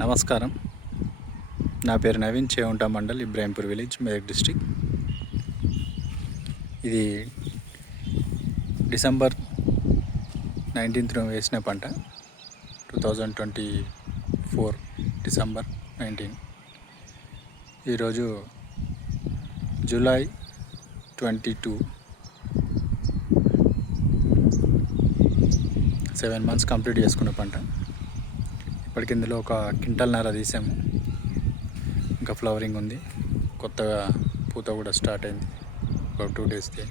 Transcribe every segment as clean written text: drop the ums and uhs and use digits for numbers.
నమస్కారం. నా పేరు నవీన్, చేగుంట మండల్, ఇబ్రాహీంపూర్ విలేజ్, మెదక్ డిస్టిక్. ఇది డిసెంబర్ 19th వేసిన పంట. 2024 డిసెంబర్ 19. ఈరోజు జూలై 22. 7 months కంప్లీట్ చేసుకున్న పంట. ఇప్పటికి ఇందులో ఒక క్వింటల్‌న్నర తీసాము. ఇంకా ఫ్లవరింగ్ ఉంది. కొత్తగా పూత కూడా స్టార్ట్ అయింది. ఒక 2 daysకి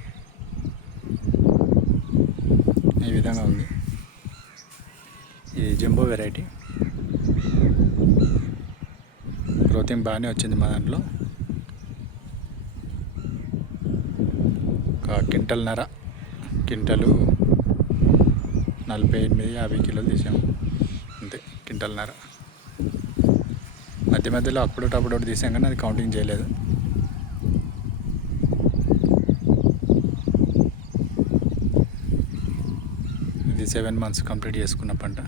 ఈ విధంగా ఉంది. ఇది జంబో వెరైటీ. గ్రోతింగ్ బాగానే వచ్చింది మా దాంట్లో. ఒక క్వింటలు 48-50 కిలోలు తీసాము అంతే. క్వింటల్‌న్నర మధ్యలో అప్పుడొకటి తీసాం, కానీ అది కౌంటింగ్ చేయలేదు. ఇది 7 months కంప్లీట్ చేసుకున్న పంట.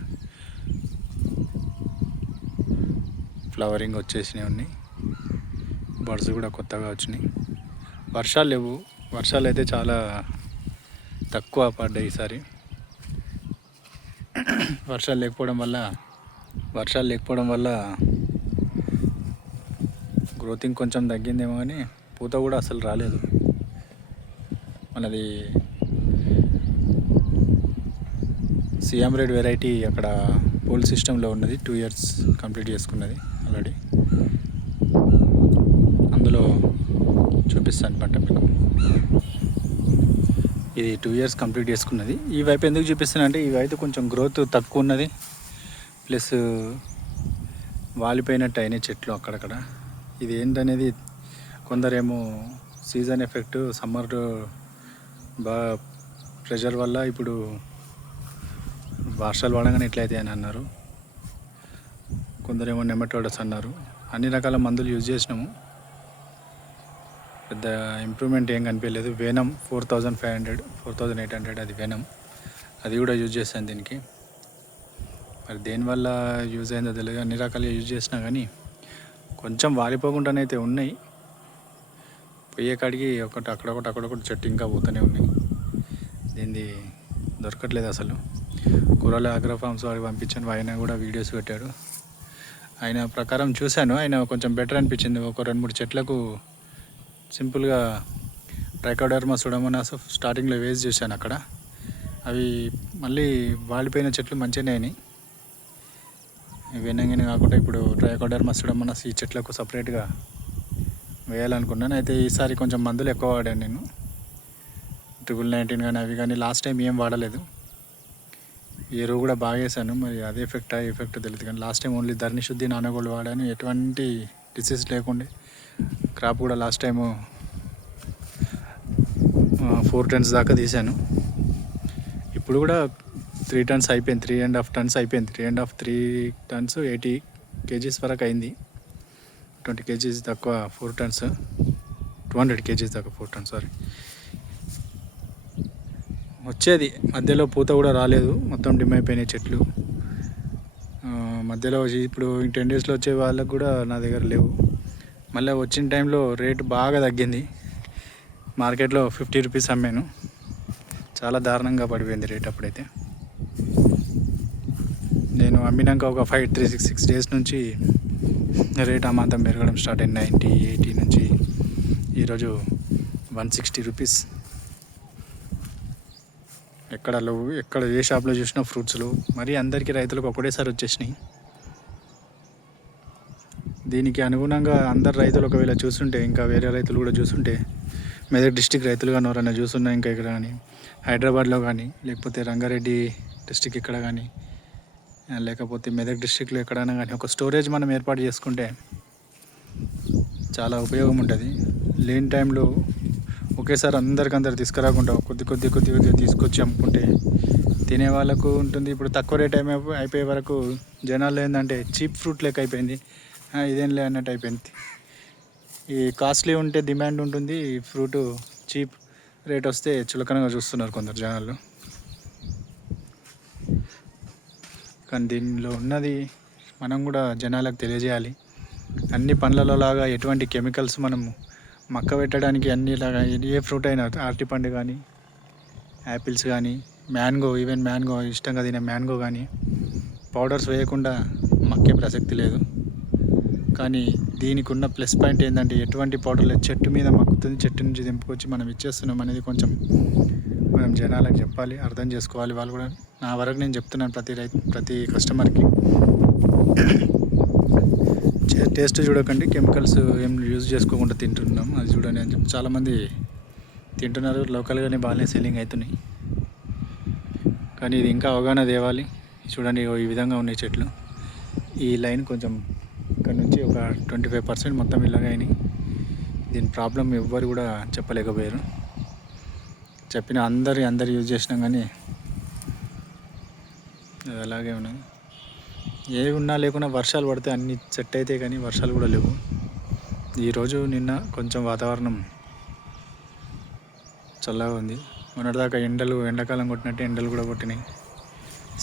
ఫ్లవరింగ్ వచ్చేసినాయి ఉన్నాయి. బర్డ్స్ కూడా కొత్తగా వచ్చినాయి. వర్షాలు లేవు. వర్షాలు అయితే చాలా తక్కువ పడ్డాయి ఈసారి. వర్షాలు లేకపోవడం వల్ల గ్రోతింగ్ కొంచెం తగ్గిందేమో, కానీ పూత కూడా అసలు రాలేదు. మనది సిఎం రెడ్ వెరైటీ అక్కడ పోల్ సిస్టంలో ఉన్నది. 2 years కంప్లీట్ చేసుకున్నది ఆల్రెడీ. అందులో చూపిస్తాను పంట మీకు. ఇది 2 years కంప్లీట్ చేసుకున్నది. ఈ వైపు ఎందుకు చూపిస్తున్నా అంటే, ఈ వైపు కొంచెం గ్రోత్ తక్కువ ఉన్నది, ప్లస్ వాలిపోయినట్టు అయినాయి చెట్లు అక్కడక్కడ. ఇది ఏంటనేది కొందరేమో సీజన్ ఎఫెక్ట్, సమ్మర్ బాగా ప్రెషర్ వల్ల ఇప్పుడు వర్షాలు పడగానే ఎట్లయితే అని అన్నారు. కొందరేమో నెమటోడస్ అన్నారు. అన్ని రకాల మందులు యూజ్ చేసినాము, పెద్ద ఇంప్రూవ్మెంట్ ఏం కనిపించలేదు. వెనమ్ 4,800 అది వెనమ్, అది కూడా యూజ్ చేశాను దీనికి. మరి దేనివల్ల యూజ్ అయిందో తెలియదు. అన్ని రకాలుగా యూజ్ చేసినా కానీ కొంచెం వాలిపోకుండానైతే ఉన్నాయి. పోయే కాడికి అక్కడొకటి చెట్టు ఇంకా పోతూనే ఉన్నాయి. దీన్ని దొరకట్లేదు అసలు. కూరల అగ్రోఫార్మ్స్ వాడికి పంపించాను. ఆయన కూడా వీడియోస్ పెట్టాడు. ఆయన ప్రకారం చూశాను. ఆయన కొంచెం బెటర్ అనిపించింది. ఒక 2-3 చెట్లకు సింపుల్గా ట్రైకోడర్మా సుడోమోనాస్ స్టార్టింగ్లో వేసి చూశాను అక్కడ. అవి మళ్ళీ వాలిపోయిన చెట్లు మంచిగానే అయినాయి. వెనంగిని కాకుండా ఇప్పుడు ట్రైకోడర్మా సుడోమోనాస్ ఈ చెట్లకు సపరేట్గా వేయాలనుకున్నాను. అయితే ఈసారి కొంచెం మందులు ఎక్కువ వాడాను నేను. 19 కానీ అవి కానీ లాస్ట్ టైం ఏం వాడలేదు. ఎరువు కూడా బాగా వేసాను. మరి అదే ఎఫెక్ట్ తెలియదు, కానీ లాస్ట్ టైం ఓన్లీ ధరణి శుద్ధి నానగోళ్ళు వాడాను. ఎటువంటి డిసీజ్ లేకుండే. క్రాప్ కూడా లాస్ట్ టైము 4 tons దాకా తీసాను. ఇప్పుడు కూడా 3 tons అయిపోయింది. 3.5 tons అయిపోయింది. 3 tons 80 kgs వరకు అయింది. 20 kgs తక్కువ 4 tons, 200 kgs దాకా 4 tons సారీ వచ్చేది. మధ్యలో పూత కూడా రాలేదు, మొత్తం డిమ్ అయిపోయినాయి చెట్లు. మధ్యలో ఇప్పుడు 10 daysలో వచ్చే వాళ్ళకు కూడా నా దగ్గర లేవు. మళ్ళీ వచ్చిన టైంలో రేటు బాగా తగ్గింది. మార్కెట్లో 50 rupees అమ్మాను. చాలా దారుణంగా పడిపోయింది రేట్ అప్పుడైతే. నేను అమ్మినాక ఒక 5-6 days నుంచి రేట్ అమాంతం పెరగడం స్టార్ట్ అయింది. 90-80 నుంచి ఈరోజు 160 rupees. ఎక్కడ ఏ షాప్లో చూసినా ఫ్రూట్స్లు మరి అందరికీ రైతులకు ఒకటేసారి వచ్చేసినాయి. దీనికి అనుగుణంగా అందరు రైతులు ఒకవేళ చూస్తుంటే, ఇంకా వేరే రైతులు కూడా చూస్తుంటే, మెదక్ డిస్టిక్ రైతులు కానీ ఎవరైనా చూస్తున్నా ఇంకా ఇక్కడ కానీ హైదరాబాద్లో కానీ, లేకపోతే రంగారెడ్డి డిస్టిక్ ఇక్కడ కానీ, లేకపోతే మెదక్ డిస్టిక్లో ఎక్కడైనా కానీ ఒక స్టోరేజ్ మనం ఏర్పాటు చేసుకుంటే చాలా ఉపయోగం ఉంటుంది. లేని టైంలో ఒకేసారి అందరు తీసుకురాకుండా కొద్దిగా తీసుకొచ్చి అమ్ముకుంటే తినే వాళ్ళకు ఉంటుంది. ఇప్పుడు తక్కువ రేట్ అయిపోయే వరకు జనాలు ఏంటంటే చీప్ ఫ్రూట్ లెక్క అయిపోయింది. ఇదేం లే అన్నట్టు అయిపోయింది. ఈ కాస్ట్లీ ఉంటే డిమాండ్ ఉంటుంది, ఫ్రూట్ చీప్ రేట్ వస్తే చులకనగా చూస్తున్నారు కొందరు జనాలు. కానీ దీనిలో ఉన్నది మనం కూడా జనాలకు తెలియజేయాలి. అన్ని పండ్లలో లాగా ఎటువంటి కెమికల్స్ మనం మక్క పెట్టడానికి అన్నిలాగా ఏ ఫ్రూట్ అయినా అరటిపండు కానీ, యాపిల్స్ కానీ, మ్యాంగో, ఈవెన్ మ్యాంగో ఇష్టంగా తినే మ్యాంగో కానీ పౌడర్స్ వేయకుండా మక్కే ప్రసక్తి లేదు. కానీ దీనికి ఉన్న ప్లస్ పాయింట్ ఏంటంటే ఎటువంటి పౌడర్ లేదు, చెట్టు మీద మక్కుతుంది, చెట్టు నుంచి దింపుకొచ్చి మనం ఇచ్చేస్తున్నాం అనేది కొంచెం మనం జనాలకు చెప్పాలి, అర్థం చేసుకోవాలి. వాళ్ళు కూడా నా వరకు నేను చెప్తున్నాను ప్రతి కస్టమర్కి టేస్ట్ చూడకండి, కెమికల్స్ ఏం యూజ్ చేసుకోకుండా తింటున్నాం అది చూడండి అని చెప్పి చాలామంది తింటున్నారు. లోకల్గానే బాగానే సెల్లింగ్ అవుతున్నాయి. కానీ ఇది ఇంకా అవగాహన తేవాలి. చూడండి ఈ విధంగా ఉన్నాయి చెట్లు. ఈ లైన్ కొంచెం ఇక్కడ నుంచి ఒక 25% మొత్తం ఇలాగే అయినాయి. దీని ప్రాబ్లం ఎవ్వరు కూడా చెప్పలేకపోయారు. చెప్పిన అందరు యూజ్ చేసినాం కానీ అది అలాగే ఉన్నాయి. ఏవి ఉన్నా లేకున్నా వర్షాలు పడితే అన్నీ సెట్ అయితే కానీ వర్షాలు కూడా లేవు. ఈరోజు నిన్న కొంచెం వాతావరణం చల్లగా ఉంది. మొన్నటిదాకా ఎండాకాలం కొట్టినట్టు ఎండలు కూడా కొట్టినాయి.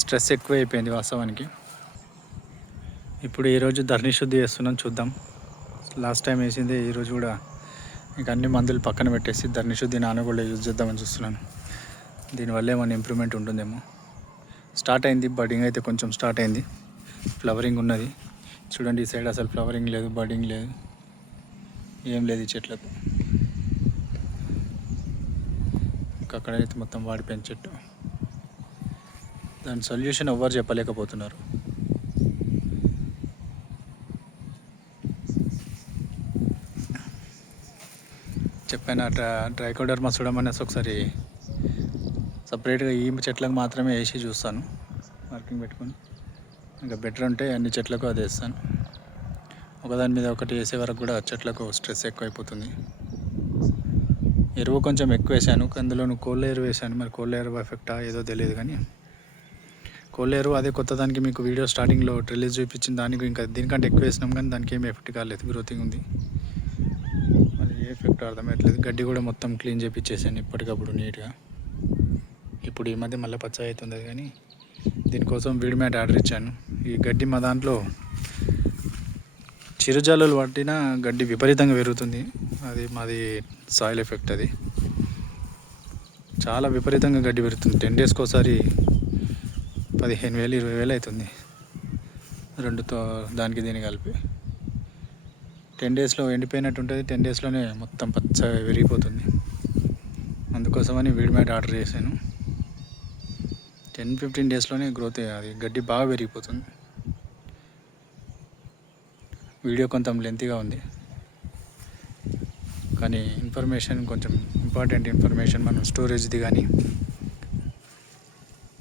స్ట్రెస్ ఎక్కువ అయిపోయింది వాస్తవానికి. ఇప్పుడు ఈరోజు ధరణి శుద్ధి చేస్తున్నాం, చూద్దాం. లాస్ట్ టైం వేసింది ఈరోజు కూడా ఇంకా అన్ని మందులు పక్కన పెట్టేసి ధరణి శుద్ధి నానగోళ్ళ యూజ్ చేద్దామని చూస్తున్నాను. దీనివల్ల ఏమైనా ఇంప్రూవ్మెంట్ ఉంటుందేమో. స్టార్ట్ అయింది, బడ్డింగ్ అయితే కొంచెం స్టార్ట్ అయింది, ఫ్లవరింగ్ ఉన్నది. చూడండి ఈ సైడ్ అసలు ఫ్లవరింగ్ లేదు, బడ్డింగ్ లేదు, ఏం లేదు ఈ చెట్లకు. ఇంకా అక్కడైతే మొత్తం వాడిపోయిన చెట్టు. దాని సొల్యూషన్ ఎవ్వరు చెప్పలేకపోతున్నారు. చెప్పాను ట్రైకోడర్మా సుడమనేసి ఒకసారి సపరేట్గా ఈ చెట్లకు మాత్రమే వేసి చూస్తాను, మార్కింగ్ పెట్టుకొని. ఇంకా బెటర్ ఉంటే అన్ని చెట్లకు అది వేస్తాను. ఒకదాని మీద ఒకటి వేసే వరకు కూడా చెట్లకు స్ట్రెస్ ఎక్కువైపోతుంది. ఎరువు కొంచెం ఎక్కువ వేసాను, అందులోనూ కోళ్ళ ఎరువు వేసాను. మరి కోళ్ళ ఎరువు ఎఫెక్టా ఏదో తెలియదు కానీ కోళ్ళ ఎరువు అదే కొత్త దానికి మీకు వీడియో స్టార్టింగ్లో రిలీజ్ చూపించిన దానికి ఇంకా దీనికంటే ఎక్కువ వేసినాం కానీ దానికి ఏమి ఎఫెక్ట్ కాలేదు, గ్రోతింగ్ ఉంది. మరి ఏ ఎఫెక్ట్ అర్థమవుతలేదు. గడ్డి కూడా మొత్తం క్లీన్ చేయించేసాను ఇప్పటికప్పుడు నీట్గా. ఇప్పుడు ఈ మధ్య మళ్ళీ పచ్చ అవుతుంది కానీ దీనికోసం వీడ్ మ్యాట్ ఆర్డర్ ఇచ్చాను. ఈ గడ్డి మా దాంట్లో చిరుజల్లులు పట్టిన గడ్డి విపరీతంగా పెరుగుతుంది. అది మాది సాయిల్ ఎఫెక్ట్. అది చాలా విపరీతంగా గడ్డి పెరుగుతుంది. 10 డేస్కి ఒకసారి 15,000 20,000 అవుతుంది రెండుతో, దానికి దీనికి కలిపి. 10 డేస్లో ఎండిపోయినట్టు ఉంటుంది, 10 డేస్లోనే మొత్తం పచ్చగా విరిగిపోతుంది. అందుకోసమని వీడ్ మ్యాట్ ఆర్డర్ చేశాను. 10-15 డేస్లోనే గ్రోత్, అది గడ్డి బాగా పెరిగిపోతుంది. వీడియో కొంచెం లెంతీగా ఉంది కానీ ఇన్ఫర్మేషన్ కొంచెం ఇంపార్టెంట్ ఇన్ఫర్మేషన్. మనం స్టోరేజ్ది కానీ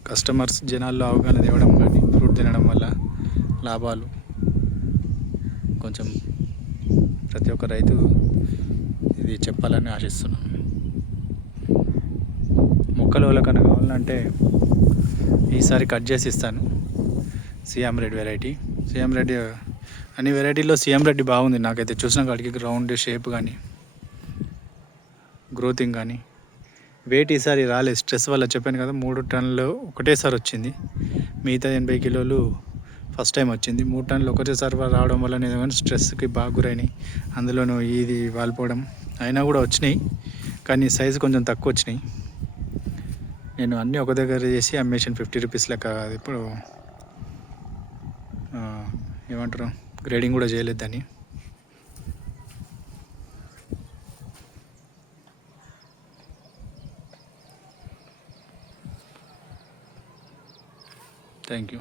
కస్టమర్స్ జనాల్లో అవగాహన తేవడం కానీ ఫ్రూట్ తినడం వల్ల లాభాలు కొంచెం ప్రతి ఒక్క రైతు ఇది చెప్పాలని ఆశిస్తున్నాను. మొక్కలు వాళ్ళకన్నా కావాలంటే ఈసారి కట్ చేసి ఇస్తాను. CM Reddy variety, CM Reddy అన్ని వెరైటీల్లో సిఎం రెడ్డి బాగుంది నాకైతే చూసిన కాడికి. రౌండ్ షేప్ కానీ గ్రోతింగ్ కానీ. వెయిట్ ఈసారి రాలేదు, స్ట్రెస్ వల్ల. చెప్పాను కదా 3 టన్నులు ఒకటేసారి వచ్చింది. మిగతా 80 కిలోలు ఫస్ట్ టైం వచ్చింది. 3 టన్నులు ఒకటేసారి రావడం వల్ల నేను కానీ స్ట్రెస్కి బాగా గురైనాయి. అందులోనూ ఇది వాలిపోవడం అయినా కూడా వచ్చినాయి కానీ సైజు కొంచెం తక్కువ వచ్చినాయి. నేను అన్నీ ఒక దగ్గర చేసి అమ్మేషన్ 50 రూపీస్ లెక్క. ఇప్పుడు ఏమంటారు, గ్రేడింగ్ కూడా చేయలేదు దాన్ని. Thank you.